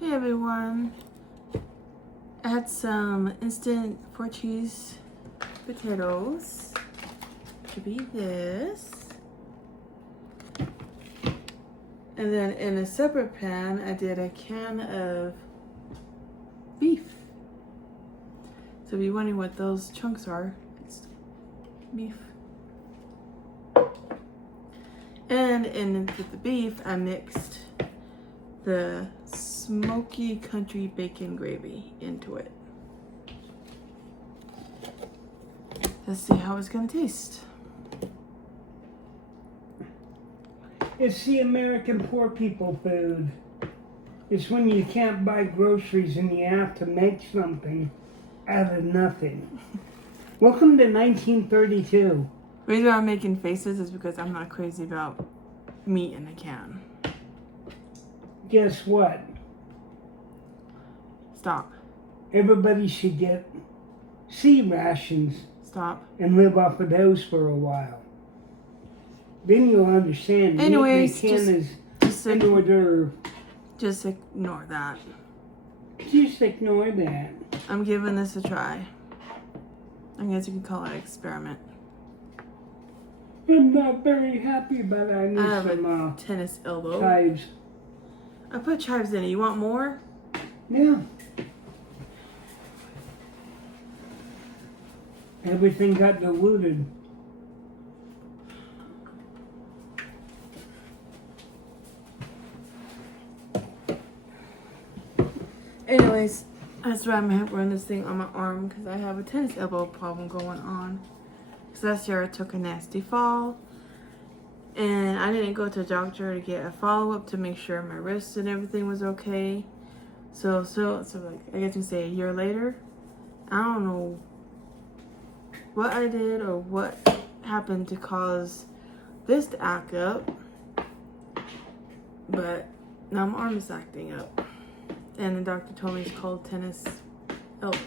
Hey everyone, I had some instant 4-cheese potatoes. Could be this. And then in a separate pan, I did a can of beef. So if you're wondering what those chunks are, it's beef. And with the beef, I mixed the smoky country bacon gravy into it. Let's see how it's gonna taste. It's the American poor people food. It's when you can't buy groceries and you have to make something out of nothing. Welcome to 1932. The reason I'm making faces is because I'm not crazy about meat in a can. Guess what? Stop. Everybody should get sea rations Stop. and live off of those for a while. Then you'll understand. Anyways, meat in a can is an hors d'oeuvre. Just ignore that. Just ignore that. I'm giving this a try. I guess you can call it an experiment. I'm not very happy, but I need I have some a tennis elbow. chives. I put chives in it. You want more? Yeah. Everything got diluted. Anyways, that's why I'm wearing this thing on my arm, because I have a tennis elbow problem going on. Because last year I took a nasty fall, and I didn't go to a doctor to get a follow-up to make sure my wrist and everything was okay. So like, I guess you can say a year later, I don't know what I did or what happened to cause this to act up, but now my arm is acting up. And the doctor told me it's called tennis elbow.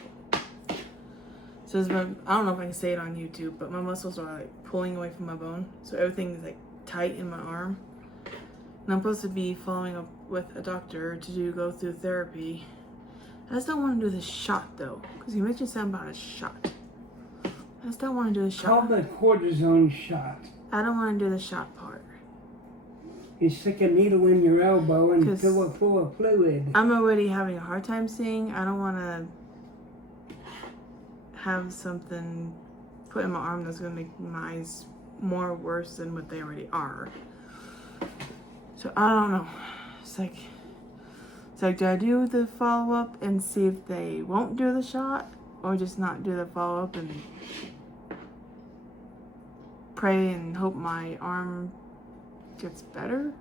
So it's I don't know if I can say it on YouTube, but my muscles are like pulling away from my bone. So everything is like tight in my arm. And I'm supposed to be following up with a doctor to go through therapy. I just don't want to do the shot though. Because you mentioned something about a shot. I just don't want to do the shot. Called the cortisone shot. I don't want to do the shot part. You stick a needle in your elbow and fill it full of fluid. I'm already having a hard time seeing. I don't want to have something put in my arm that's going to make my eyes more worse than what they already are. So I don't know. It's like, do I do the follow-up and see if they won't do the shot? Or just not do the follow-up and pray and hope my arm gets better?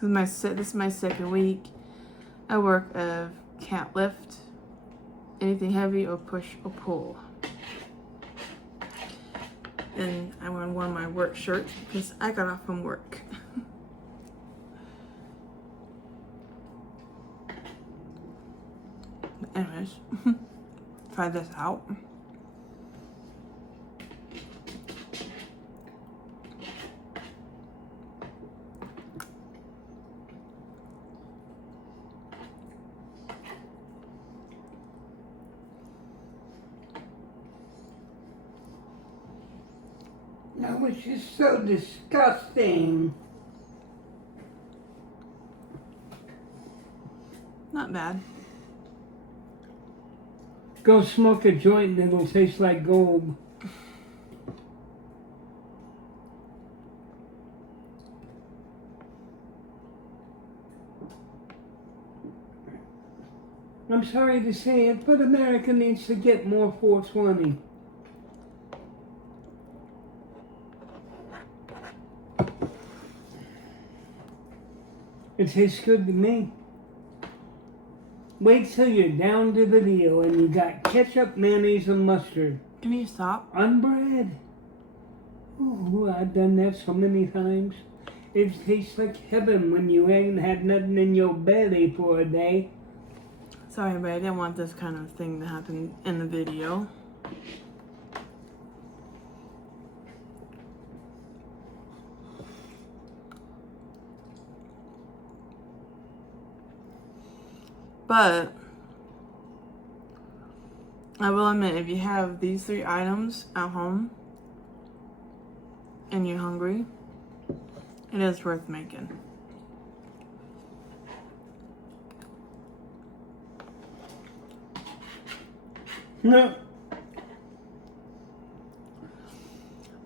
Because this is my second week at work of can't lift anything heavy or push or pull. And I wore my work shirt because I got off from work. Anyways, try this out. That was just so disgusting. Not bad. Go smoke a joint and it'll taste like gold. I'm sorry to say it, but America needs to get more 420. It tastes good to me. Wait till you're down to the deal and you got ketchup, mayonnaise, and mustard. Can you stop? On bread. Ooh, I've done that so many times. It tastes like heaven when you ain't had nothing in your belly for a day. Sorry, but I didn't want this kind of thing to happen in the video. But I will admit, if you have these 3 items at home and you're hungry, it is worth making. No.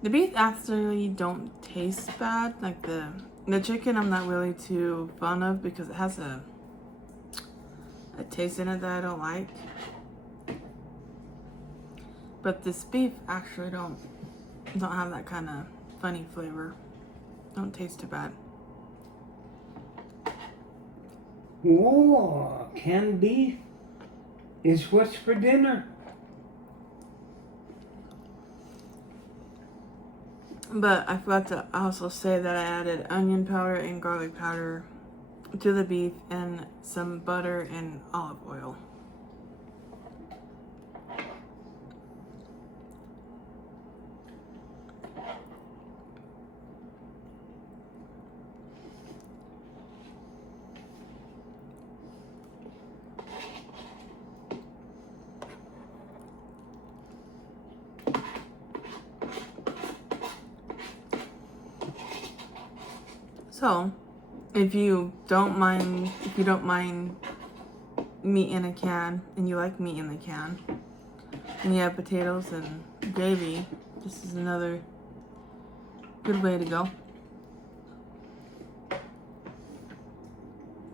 The beef actually don't taste bad. Like the chicken I'm not really too fond of because it has a taste in it that I don't like. But this beef actually don't have that kind of funny flavor. Don't taste too bad. Whoa, canned beef is what's for dinner. But I forgot to also say that I added onion powder and garlic powder to the beef and some butter and olive oil. So, if you don't mind meat in a can and you like meat in the can and you have potatoes and gravy, this is another good way to go.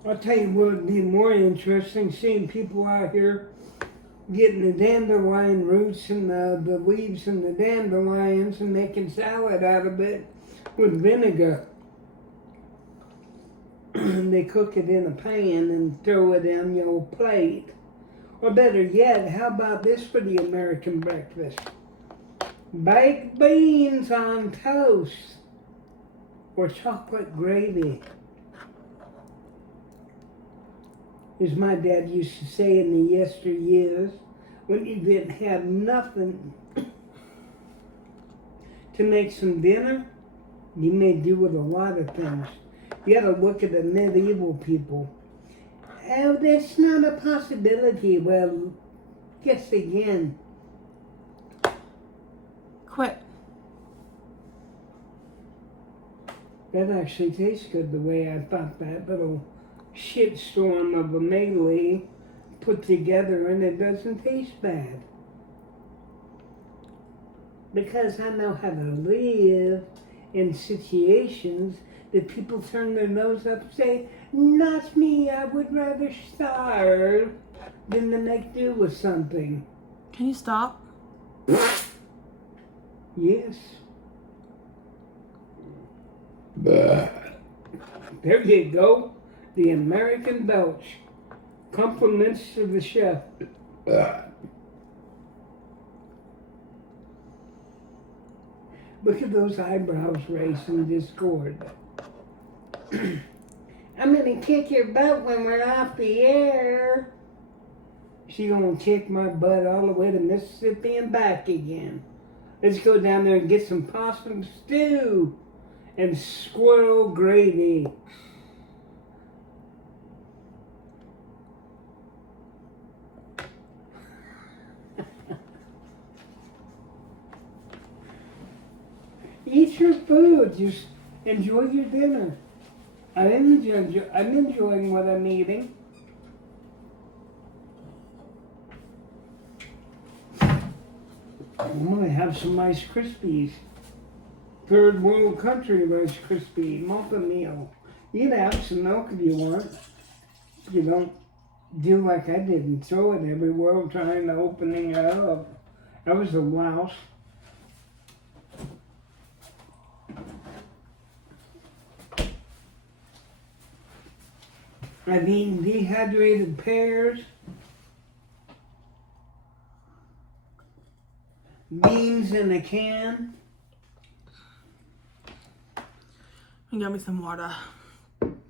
I'll tell you what would be more interesting, seeing people out here getting the dandelion roots and the leaves and the dandelions and making salad out of it with vinegar. They cook it in a pan and throw it on your plate. Or better yet, how about this for the American breakfast? Baked beans on toast or chocolate gravy. As my dad used to say in the yesteryears, when you didn't have nothing to make some dinner, you made do with a lot of things. You gotta look at the medieval people. Oh, that's not a possibility. Well, guess again. Quit. That actually tastes good the way I thought that little shitstorm of a melee put together, and it doesn't taste bad. Because I know how to live in situations that people turn their nose up and say, not me, I would rather starve than to make do with something. Can you stop? Yes. There you go. The American belch. Compliments to the chef. Look at those eyebrows raising discord. I'm gonna kick your butt when we're off the air. She gonna kick my butt all the way to Mississippi and back again. Let's go down there and get some possum stew and squirrel gravy. Eat your food. Just enjoy your dinner. I'm enjoying what I'm eating. I'm gonna have some Rice Krispies. Third world country Rice Krispie, multi-meal. You can have some milk if you want. You don't do like I did and throw it everywhere trying to opening it up. That was a louse. I've eaten dehydrated pears, beans in a can. You got me some water.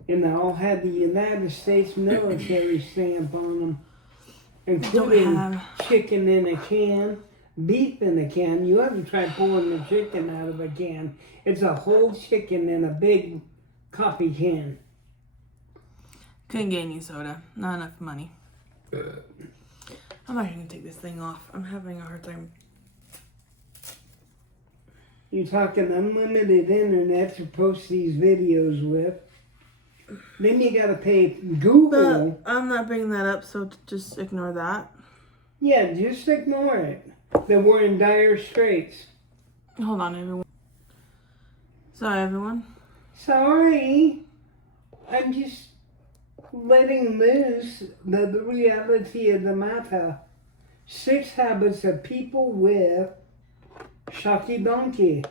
And they all had the United States military stamp on them, including chicken in a can, beef in a can. You haven't tried pulling the chicken out of a can. It's a whole chicken in a big coffee can. Couldn't get any soda. Not enough money. I'm not gonna take this thing off. I'm having a hard time. You're talking unlimited internet to post these videos with. Then you gotta pay Google. But I'm not bringing that up, so just ignore that. Yeah, just ignore it. That we're in dire straits. Hold on, everyone. Sorry, everyone. Sorry. I'm just letting loose the reality of the matter. 6 habits of people with shocky donkey.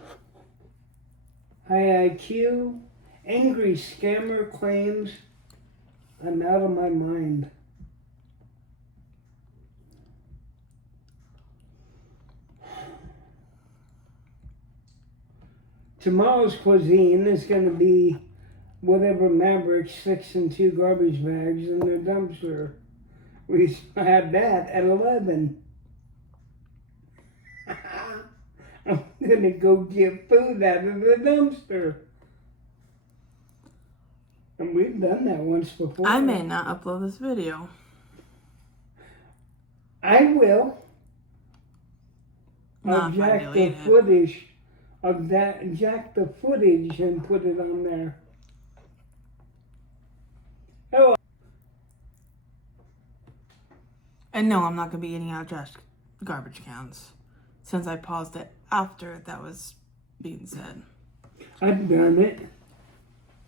High IQ. Angry scammer claims I'm out of my mind. Tomorrow's cuisine is going to be whatever Maverick sticks in 2 garbage bags in their dumpster. We had that at 11. I'm going to go get food out of the dumpster. And we've done that once before. I may not upload this video. I will. Not I'll if I jack delete the it. footage. Jack the footage and put it on there. Oh. And no, I'm not gonna be eating out trash garbage cans, since I paused it after that was being said. I've done it.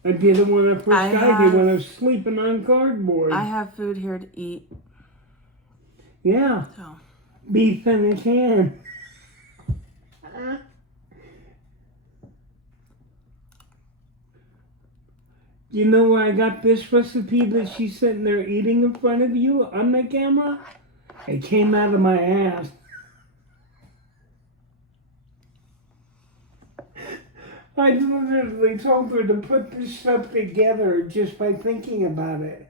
I did it when I first got here when I was sleeping on cardboard. I have food here to eat. Yeah. So. Beef in a can. You know where I got this recipe that she's sitting there eating in front of you on the camera? It came out of my ass. I literally told her to put this stuff together just by thinking about it.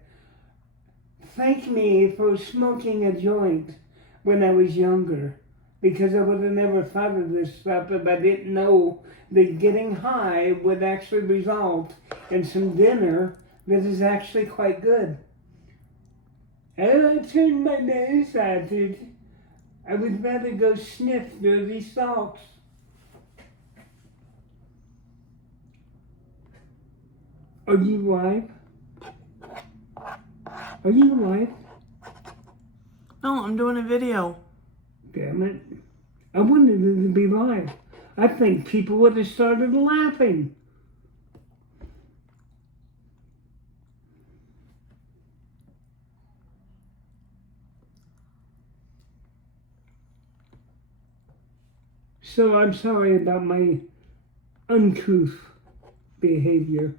Thank me for smoking a joint when I was younger, because I would have never thought of this stuff if I didn't know that getting high would actually result in some dinner that is actually quite good. And I turned my nose at it. I would rather go sniff dirty socks. Are you live? Are you live? No, I'm doing a video. Damn it. I wanted it to be live. I think people would have started laughing. So I'm sorry about my uncouth behavior.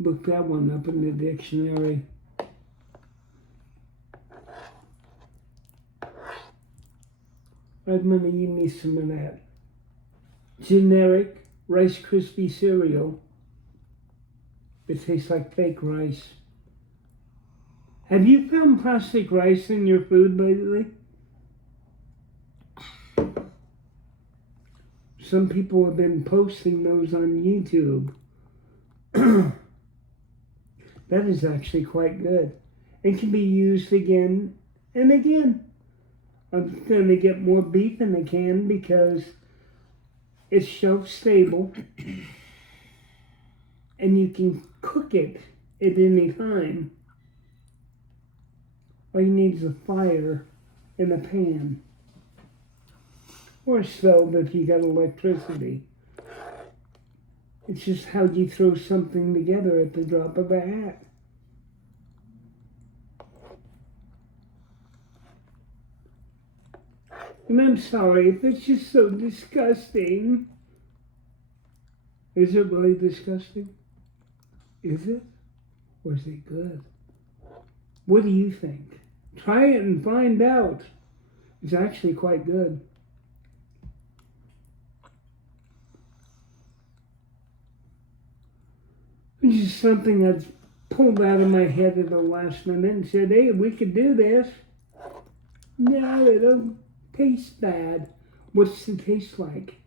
Look that one up in the dictionary. I'm gonna eat me some of that generic Rice Krispie cereal. It tastes like fake rice. Have you found plastic rice in your food lately? Some people have been posting those on YouTube. That is actually quite good. It can be used again and again. I'm going to get more beef in the can because it's shelf stable and you can cook it at any time. All you need is a fire and a pan. Or a stove if you got electricity. It's just how you throw something together at the drop of a hat. And I'm sorry if it's just so disgusting. Is it really disgusting? Is it? Or is it good? What do you think? Try it and find out. It's actually quite good. It's just something that's pulled out of my head at the last minute and said, hey, we could do this. No, it don't taste bad. What's it taste like?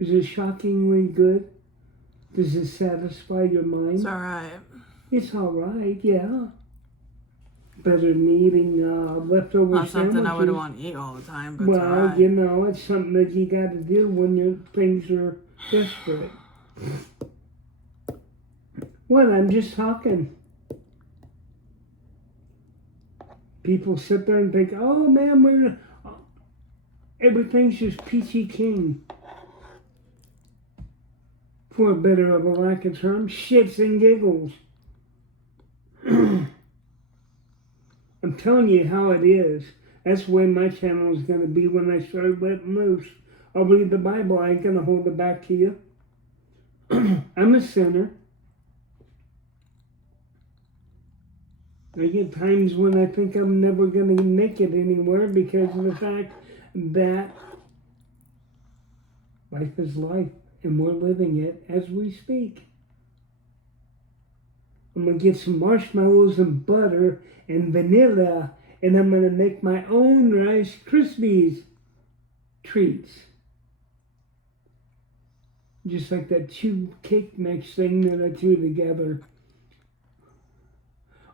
Is it shockingly good? Does it satisfy your mind? It's alright. It's alright, yeah. Better than eating leftover Not something I would sandwiches. want to eat all the time, but Well, it's alright. you know, it's something that you got to do when things are desperate. Well, I'm just talking. People sit there and think, oh man, everything's just peachy keen. For a better of a lack of term, shits and giggles. I'm telling you how it is. That's the way my channel is going to be when I start letting loose. I'll read the Bible. I ain't going to hold it back to you. I'm a sinner. I get times when I think I'm never going to make it anywhere because of the fact that life is life and we're living it as we speak. I'm going to get some marshmallows and butter and vanilla, and I'm going to make my own Rice Krispies treats. Just like that chew cake mix thing that I threw together.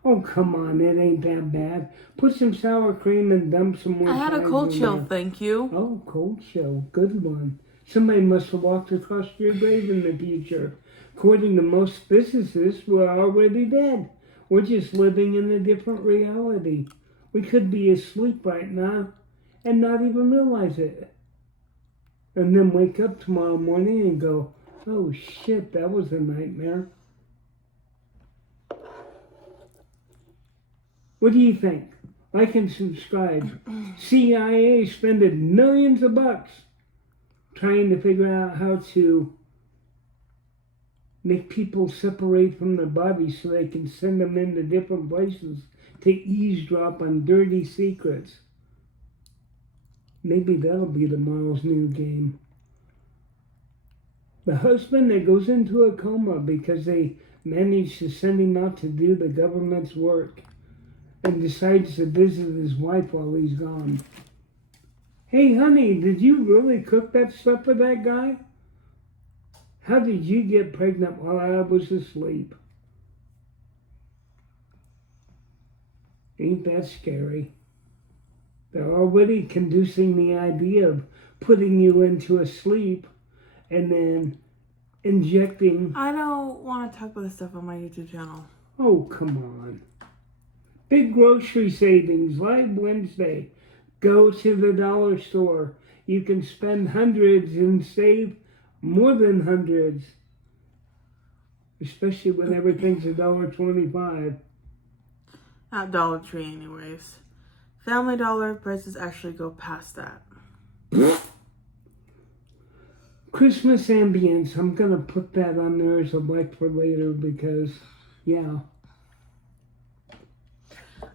Oh, come on, it ain't that bad. Put some sour cream and dump some more. I had a cold chill, thank you. Oh, cold chill. Good one. Somebody must have walked across your grave in the future. According to most physicists, we're already dead. We're just living in a different reality. We could be asleep right now and not even realize it. And then wake up tomorrow morning and go, oh shit, that was a nightmare. What do you think? Like and subscribe. CIA spending millions of bucks trying to figure out how to make people separate from their bodies so they can send them into different places to eavesdrop on dirty secrets. Maybe that'll be tomorrow's new game. The husband that goes into a coma because they managed to send him out to do the government's work and decides to visit his wife while he's gone. Hey honey, did you really cook that stuff for that guy? How did you get pregnant while I was asleep? Ain't that scary? They're already conducing the idea of putting you into a sleep and then injecting. I don't want to talk about this stuff on my YouTube channel. Oh, come on. Big grocery savings, live Wednesday. Go to the dollar store. You can spend hundreds and save more than hundreds. Especially when everything's $1.25. At Dollar Tree anyways. Family Dollar prices actually go past that. Christmas ambience. I'm going to put that on there as a like for later because, yeah.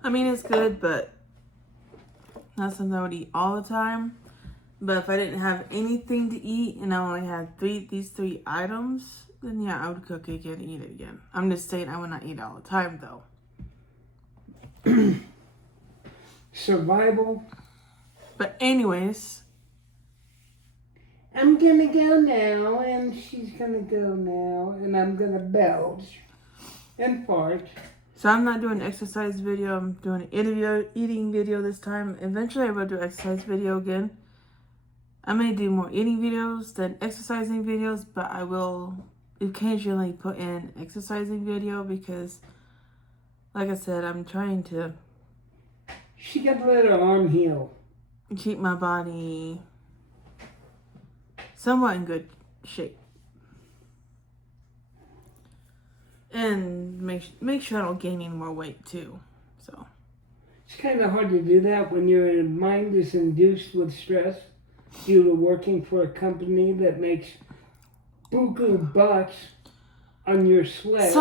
I mean, it's good, but not something I would eat all the time. But if I didn't have anything to eat and I only had these three items, then yeah, I would cook it again and eat it again. I'm just saying I would not eat it all the time, though. Survival. But anyways, I'm gonna go now, and she's gonna go now, and I'm gonna belch and fart. so I'm not doing an exercise video. I'm doing an eating video this time. Eventually, I will do an exercise video again. I may do more eating videos than exercising videos, but I will occasionally put in exercising video because, like I said, I'm trying to She got to let her arm heal. keep my body somewhat in good shape. And make sure I don't gain any more weight too. So It's kind of hard to do that when your mind is induced with stress due to working for a company that makes buku bucks on your sweat,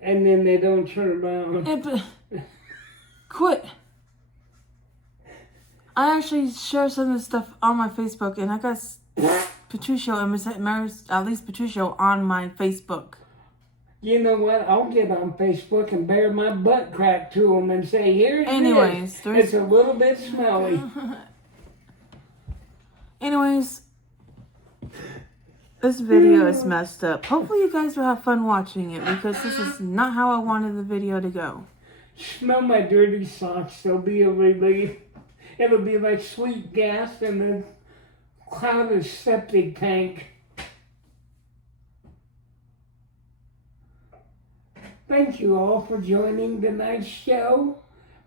and then they don't turn around. Quit. I actually share some of this stuff on my Facebook, and I got Patricio and at least Patricio on my Facebook. You know what? I'll get on Facebook and bare my butt crack to them and say, here's Anyways, this. It's a little bit smelly. Anyways, this video is messed up. Hopefully you guys will have fun watching it because this is not how I wanted the video to go. Smell my dirty socks. They'll be a relief. It'll be like sweet gas in a clouded septic tank. Thank you all for joining tonight's show.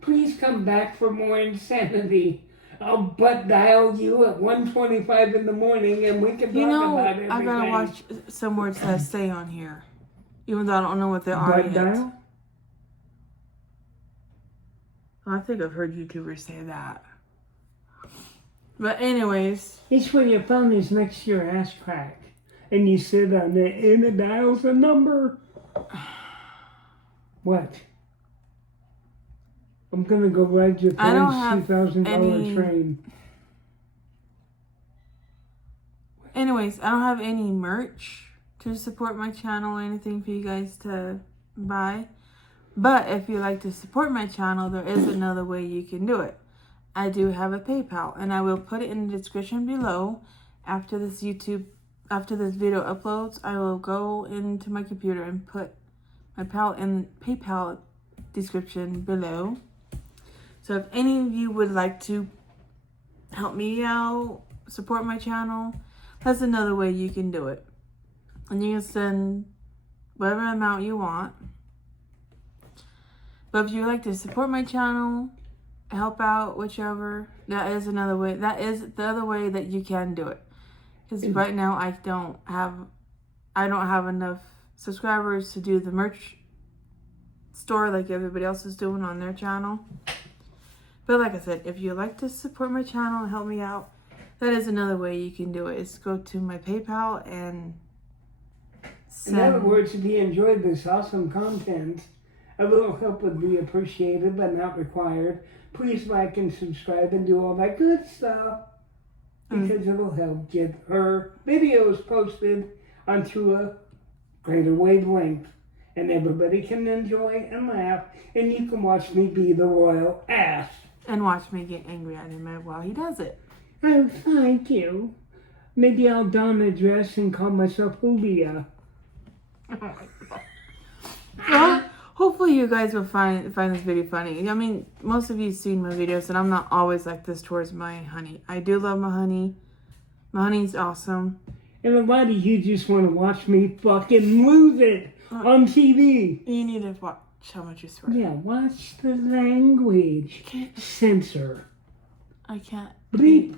Please come back for more insanity. I'll butt dial you at 1:25 in the morning and we can talk about everything. I gotta watch some words that I say on here. Even though I don't know what they are Butt yet. dial? I think I've heard YouTubers say that. But anyways. It's when your phone is next to your ass crack and you sit on it and it dials a number. What? I'm gonna go ride your friend's $2,000 train. Anyways, I don't have any merch to support my channel or anything for you guys to buy. But if you like to support my channel, there is another way you can do it. I do have a PayPal, and I will put it in the description below. After this video uploads, I will go into my computer and put my PayPal description below. So if any of you would like to help me out, support my channel, that's another way you can do it. And you can send whatever amount you want. But if you would like to support my channel, help out, whichever, that is another way. That is the other way that you can do it. Because right now I don't have enough subscribers to do the merch store like everybody else is doing on their channel. But like I said, if you like to support my channel and help me out, that is another way you can do it. Is go to my PayPal and send. In other words, if you enjoyed this awesome content, a little help would be appreciated but not required. Please like and subscribe and do all that good stuff because it'll help get her videos posted onto a greater wavelength. And everybody can enjoy and laugh, and you can watch me be the royal ass. And watch me get angry at him while he does it. Oh, thank you. Maybe I'll don a dress and call myself Julia. Oh my God. Well, hopefully you guys will find this video funny. I mean, most of you have seen my videos, and I'm not always like this towards my honey. I do love my honey. My honey's awesome. And a lot of you just want to watch me fucking lose it on TV. You need to watch how much you swear. Yeah, watch the language. Censor. I can't. Bleep.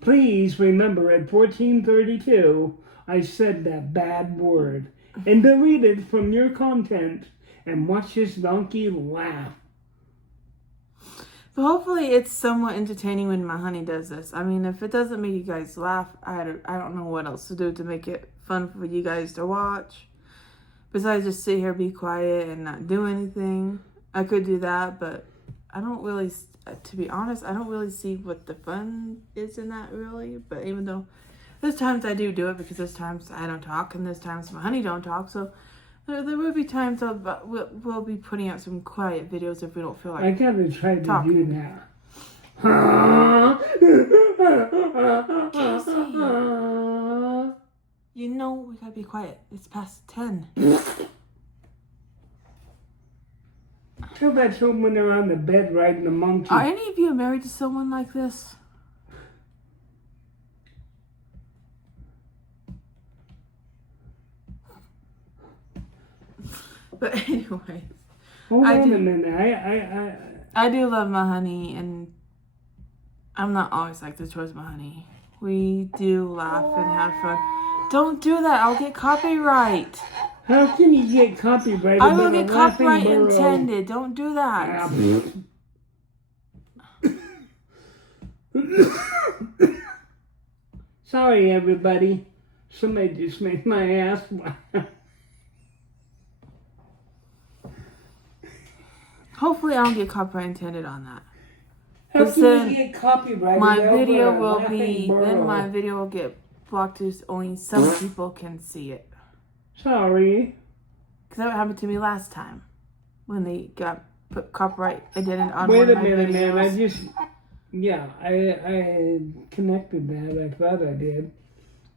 Please remember at 14:32, I said that bad word. And delete it from your content. And watch this donkey laugh. But hopefully it's somewhat entertaining when my honey does this. I mean, if it doesn't make you guys laugh, I don't know what else to do to make it fun for you guys to watch. Besides just sit here, be quiet, and not do anything. I could do that, but I don't really, to be honest, I don't really see what the fun is in that, really. But even though there's times I do it because there's times I don't talk, and there's times my honey don't talk. So there will be times we'll be putting out some quiet videos if we don't feel like I gotta try to talking. do that. Casey, you know we gotta be quiet. It's past 10. Tell that to them when they're on the bed riding a monkey. Are any of you married to someone like this? But anyway, Hold on a minute. I do love my honey, and I'm not always like this towards my honey. We do laugh and have fun. Don't do that. I'll get copyright. How can you get copyright? I will get copyright intended. Don't do that. Sorry, everybody. Somebody just made my ass laugh. Hopefully, I don't get copyright intended on that. How can you get copyrighted? My video will be. Then my video will get blocked. Just only some people can see it. Sorry. Because that happened to me last time when they got put copyright identity on Wait one a of my minute, videos. man. I connected that. I thought I did.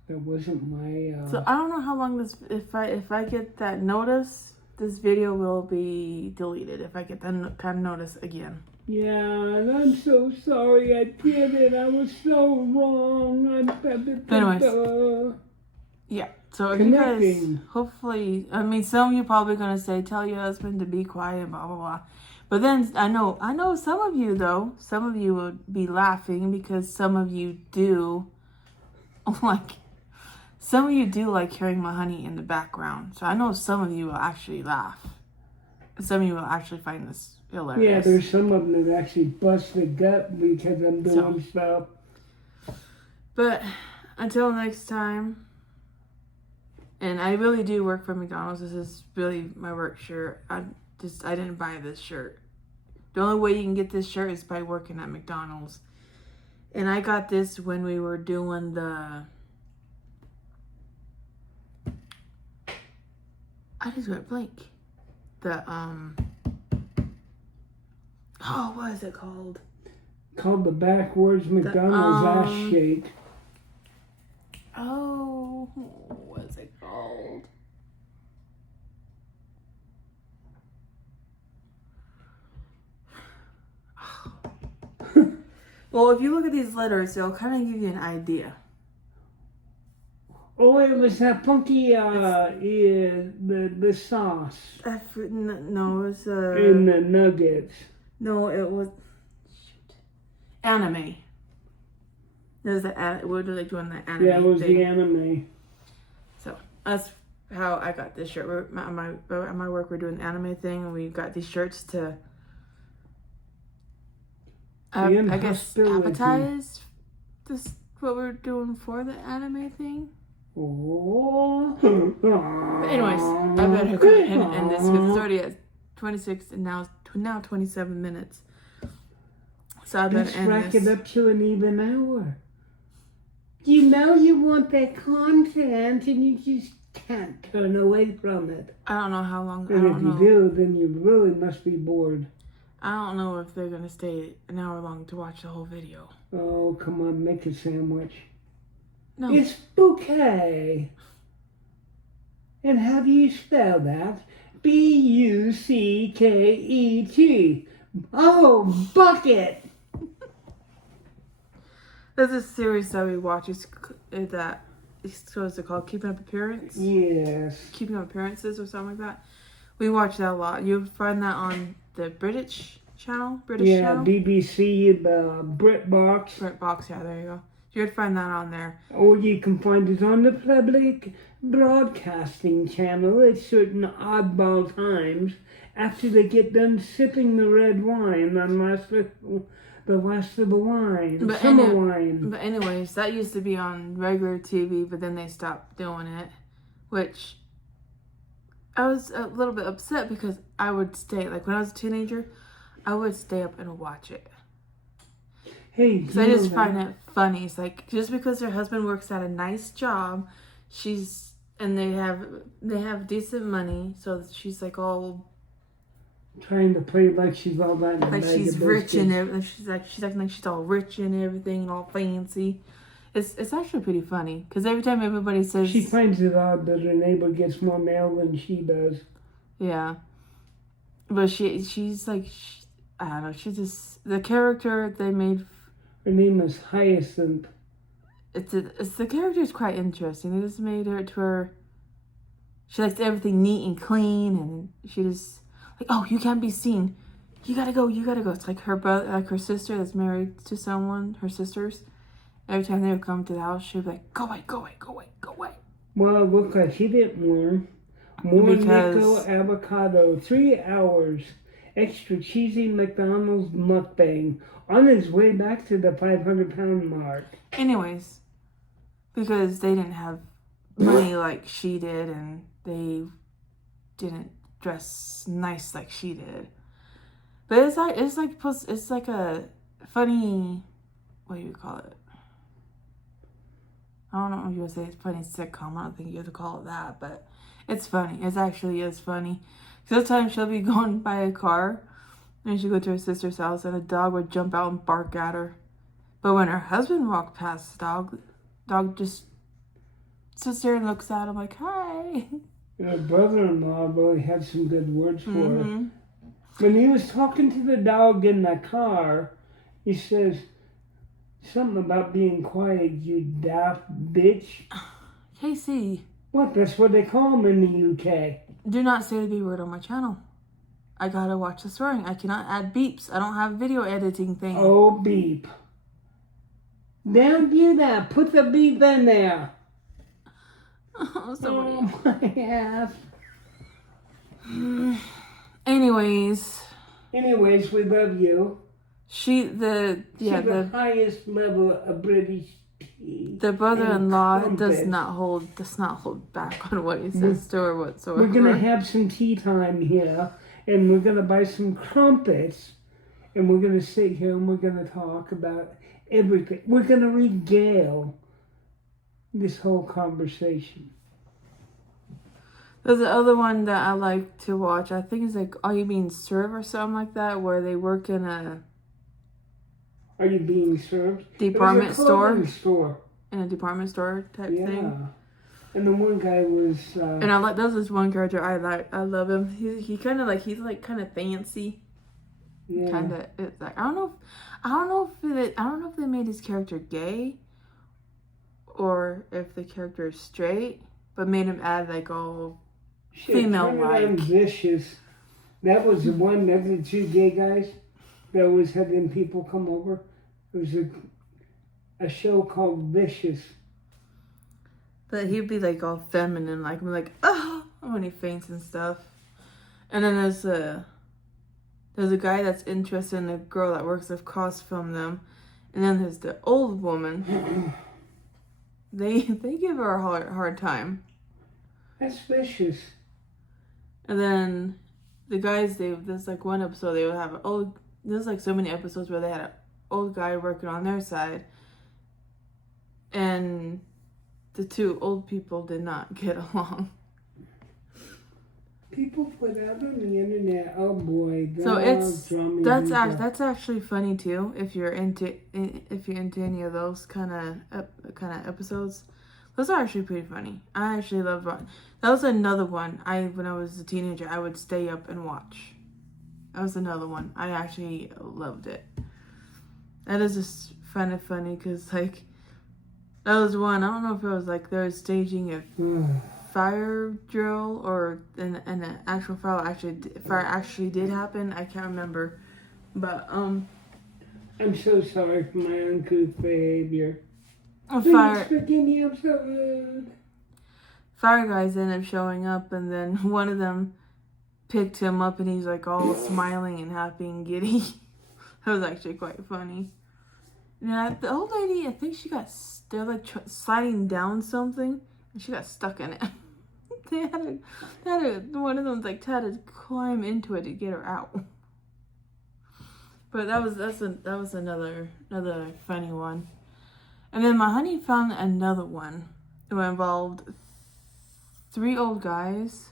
That wasn't my. So I don't know how long this. If I get that notice this video will be deleted if I get that kind of notice again. Yeah, and I'm so sorry I did it. I was so wrong. Anyways. Yeah, so if you guys, Connecting. hopefully, I mean, some of you probably going to say, tell your husband to be quiet, blah, blah, blah. But then, I know some of you, though, some of you would be laughing because some of you do, some of you do like hearing my honey in the background. So I know some of you will actually laugh. Some of you will actually find this hilarious. Yeah, there's some of them that actually bust the gut because I'm doing stuff. But until next time, and I really do work for McDonald's. This is really my work shirt. I didn't buy this shirt. The only way you can get this shirt is by working at McDonald's. And I got this when we were doing the... I just went blank. The, oh, what is it called? Called the backwards McDonald's ass shake. Oh, what is it called? Well, if you look at these letters, they'll kind of give you an idea. Oh, it was that funky, the sauce. No, it was in the nuggets. No, it was anime. There's the we're like doing the anime. Yeah, it was thing. the anime. So that's how I got this shirt. At my work, we're doing the anime thing, and we got these shirts to. I guess appetize this what we're doing for the anime thing. Oh. But anyways, I better go ahead and end this because it's already at 26 and now 27 minutes. So I better end rack this. it up to an even hour. You know you want that content and you just can't turn away from it. I don't know how long. And if you do, then you really must be bored. I don't know if they're gonna stay an hour long to watch the whole video. Oh, come on, make a sandwich. No. It's bouquet. And how do you spell that? B-U-C-K-E-T. Oh, bucket! There's a series that we watch. It's supposed to call Keeping Up Appearance. Yes. Keeping Up Appearances or something like that. We watch that a lot. You'll find that on the British channel. Yeah, BBC, the BritBox. BritBox, yeah, there you go. You'd find that on there. Or you can find it on the public broadcasting channel at certain oddball times after they get done sipping the red wine, the last of the wine, summer wine. But anyways, that used to be on regular TV, but then they stopped doing it, which I was a little bit upset because I would stay, like when I was a teenager, I would stay up and watch it. Hey, I just find it funny. It's like just because her husband works at a nice job, and they have decent money, so she's like all trying to play like she's all that. Like she's rich and everything. She's acting like she's all rich and everything and all fancy. It's actually pretty funny because every time everybody says she finds it odd that her neighbor gets more mail than she does. Yeah, but she's like I don't know. She's just the character they made. Her name is Hyacinth. It's the character is quite interesting. They just made her to her. She likes everything neat and clean, and she just like, oh, you can't be seen. You gotta go. It's like her brother, like her sister that's married to someone. Her sisters. Every time they would come to the house, she'd be like, go away. Well, it looked like he didn't learn. More nickel avocado, 3 hours. Extra cheesy McDonald's mukbang on his way back to the 500-pound mark. Anyways, because they didn't have money like she did, and they didn't dress nice like she did. But it's like a funny, what do you call it? I don't know if you would say it's funny sitcom. I don't think you have to call it that, but it's funny. It actually is funny. Sometimes she'll be going by a car, and she'll go to her sister's house, and a dog would jump out and bark at her. But when her husband walked past the dog just sits there and looks at him like, hi. And her brother-in-law really had some good words for her. Mm-hmm. When he was talking to the dog in the car, he says something about being quiet, you daft bitch. Casey, What? That's what they call him in the UK. do not say the B word on my channel. I gotta watch the swearing. I cannot add beeps. I don't have video editing thing. Oh, beep. Don't do that. Put the beep in there. Somebody. Oh, my ass. Anyways, We love you. the highest level of British tea. the brother-in-law and does crumpets. not hold back on what he says to her whatsoever. We're gonna have some tea time here, and we're gonna buy some crumpets, and we're gonna sit here and we're gonna talk about everything. We're gonna regale this whole conversation. There's the other one that I like to watch. I think it's like Are You Being Served or something like that, where they work in a Are you being served? department store. store. In a department store type thing. And the one guy was. And I like, there's this one character I like. I love him. He kind of like, he's like kind of fancy. Yeah. Kind of. It's like I don't know if they made his character gay, or if the character is straight, but made him add like all female-like. Vicious. That was the one. That the two gay guys that always had them people come over. It was a show called Vicious. But he'd be like all feminine, like oh, when he faints and stuff. And then there's a guy that's interested in a girl that works across from them, and then there's the old woman. They give her a hard time. That's Vicious. And then the guys, there's like one episode they would have there's like so many episodes where they had an old guy working on their side, and the two old people did not get along. People put out on the internet, oh boy. So that's actually funny too. If you're into any of those kind of episodes, those are actually pretty funny. I actually love it. That was another one. When I was a teenager, I would stay up and watch. That was another one. I actually loved it. That is just kind of funny because like that was one. I don't know if it was like they were staging a fire drill or an actual fire actually did happen. I can't remember, but I'm so sorry for my uncouth behavior. Fire guys ended up showing up, and then one of them picked him up, and he's like all smiling and happy and giddy. That was actually quite funny. And the old lady, I think they're like sliding down something, and she got stuck in it. One of them like had to climb into it to get her out. But that was another funny one. And then my honey found another one. It involved 3 old guys.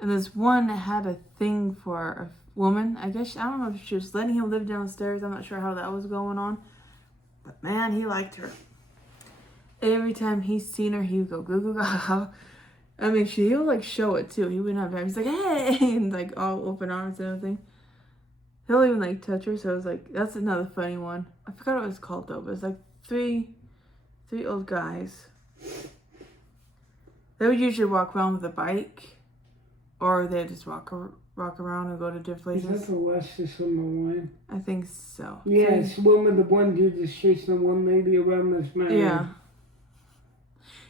And this one had a thing for a woman. I don't know if she was letting him live downstairs. I'm not sure how that was going on. But man, he liked her. Every time he's seen her, he would go goo goo gaga. I mean, he'll like show it too. He wouldn't have time. He's like, hey, and like all open arms and everything. He'll even like touch her. So it's like, that's another funny one. I forgot what it was called though, but it's like three old guys. They would usually walk around with a bike, or they just walk around and go to different places. Is that the West's number one? I think so. Yeah, it's the one with the one dude that's chasing the one lady around this man. Yeah.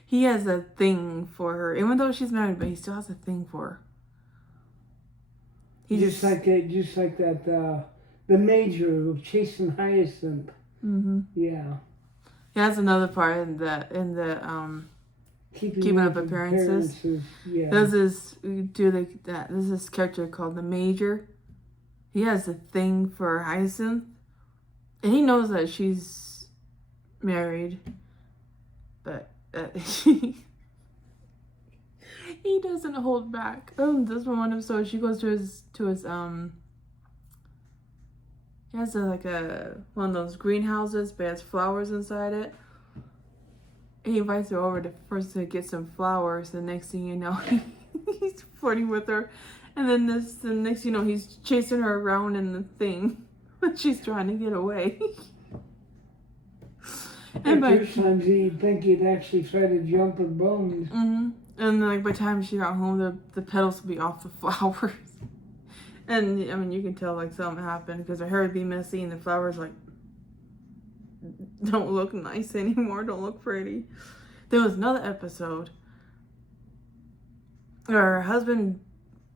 He has a thing for her, even though she's married, but he still has a thing for her. Just like that, the major of chasing Hyacinth. Mm-hmm. Yeah. He has another part in the Keeping Up Appearances. Yeah. There's this character called the Major. He has a thing for Hyacinth, and he knows that she's married, but he doesn't hold back. This one episode, she goes to his he has one of those greenhouses, but it has flowers inside it. he invites her over to first to get some flowers. The next thing you know, he's flirting with her. And then the next you know, he's chasing her around in the thing. She's trying to get away. And there's times you'd think he'd actually try to jump her bones. And like by the time she got home, the petals would be off the flowers. And I mean, you can tell like something happened because her hair would be messy and the flowers like don't look nice anymore, don't look pretty. There was another episode where her husband,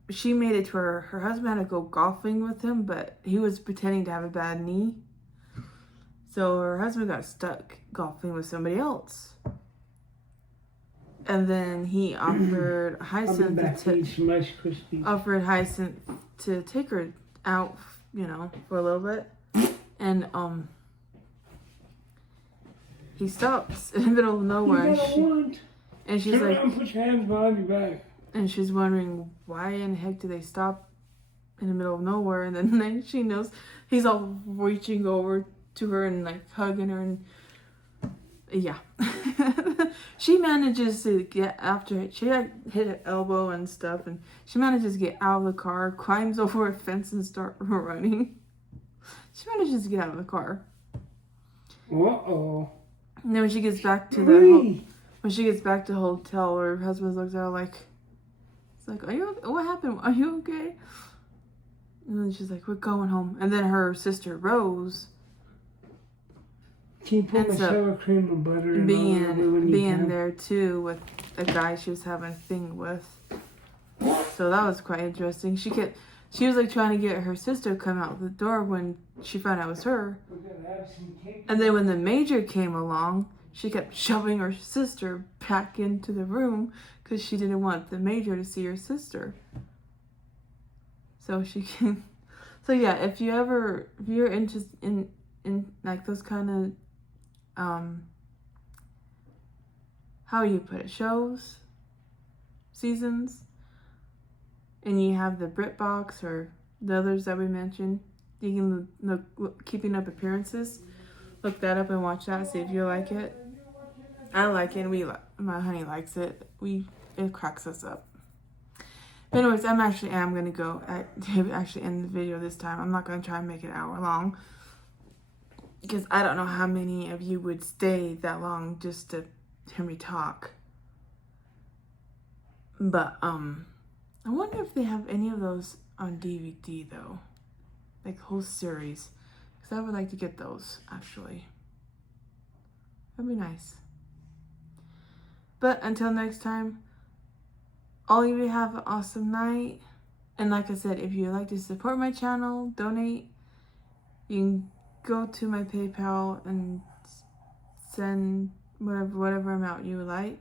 she made it to her husband had to go golfing with him, but he was pretending to have a bad knee. So her husband got stuck golfing with somebody else. And then he offered Hyacinth to take her out, you know, for a little bit. And he stops in the middle of nowhere and she's like, put your hands behind your back. And she's wondering why in the heck do they stop in the middle of nowhere? And then she knows he's all reaching over to her and like hugging her, and yeah. She manages to get after it. She had hit her elbow and stuff, and she manages to get out of the car, climbs over a fence and start running. She manages to get out of the car. Uh-oh. And then when she gets back to the hotel, her husband looks at her like, it's like, what happened? Are you okay? And then she's like, we're going home. And then her sister Rose, can you put my sour cream and butter and being there too with a guy she was having a thing with. So that was quite interesting. She was like trying to get her sister to come out the door when she found out it was her. And then when the major came along, she kept shoving her sister back into the room because she didn't want the major to see her sister. So yeah, if you're interested in like those kind of how you put it, shows, seasons, and you have the BritBox or the others that we mentioned, you can look Keeping Up Appearances. Look that up and watch that. See if you like it. I like it. My honey likes it. It cracks us up. But anyways, I'm gonna go actually end the video this time. I'm not gonna try and make it an hour long, because I don't know how many of you would stay that long just to hear me talk. But I wonder if they have any of those on DVD though, like whole series, because I would like to get those actually. That'd be nice. But until next time, all of you have an awesome night. And like I said, if you'd like to support my channel, donate, you can go to my PayPal and send whatever amount you would like.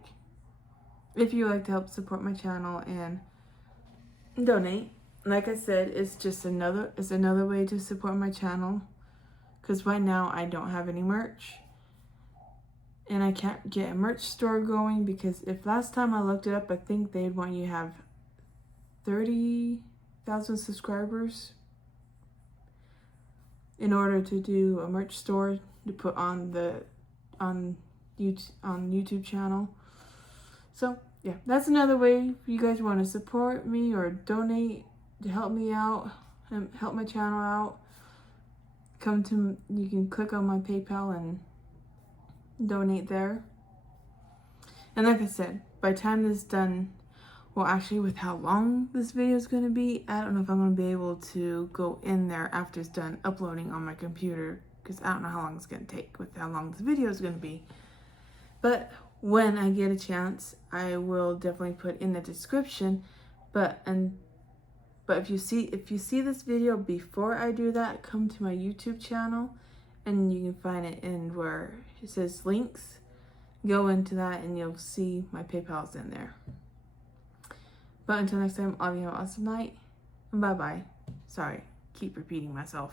If you would like to help support my channel and donate, like I said, it's another way to support my channel, because right now I don't have any merch. And I can't get a merch store going because if last time I looked it up, I think they'd want you to have 30,000 subscribers in order to do a merch store to put on YouTube channel. So yeah, that's another way if you guys want to support me or donate to help me out and help my channel out. You can click on my PayPal and donate there. And like I said, by the time this is done, well, actually with how long this video is going to be, I don't know if I'm going to be able to go in there after it's done uploading on my computer, because I don't know how long it's going to take with how long this video is going to be. But when I get a chance, I will definitely put in the description. But if you see this video before I do that, come to my YouTube channel and you can find it in where it says links. Go into that and you'll see my PayPal's in there. But until next time, all of you have an awesome night. And bye-bye. Sorry, keep repeating myself.